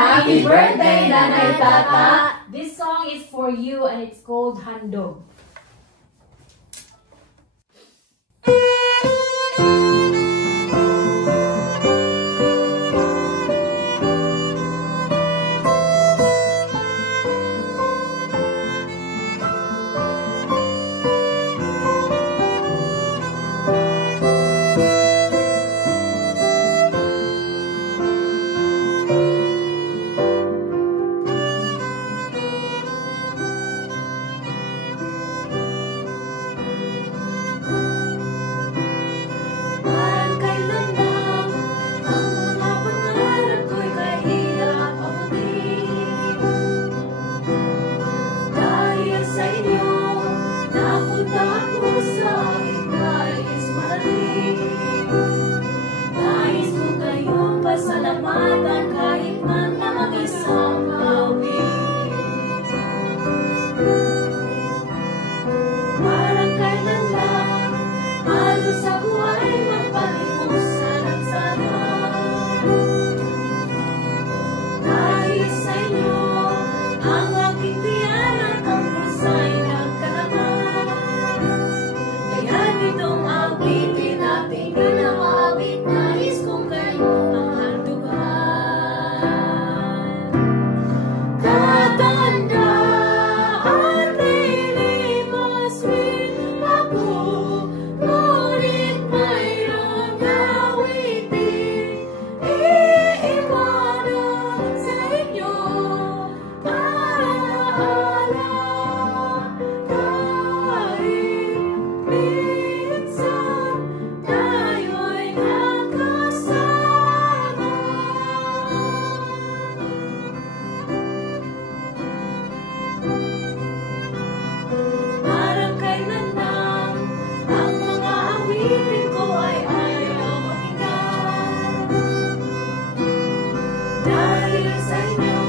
Happy birthday, Nanay Tata! This song is for you and it's called Handog. Pasalamatan kahit man na mag-isang awit. Parang kailan lang halos ako ay magpalimusan at sana. Dahil sa inyo ang aking tiyan at ang pusa'y nagkanaman. Kaya nitong awitin ating pinamawit, nais kong kayo dahil sa inyo,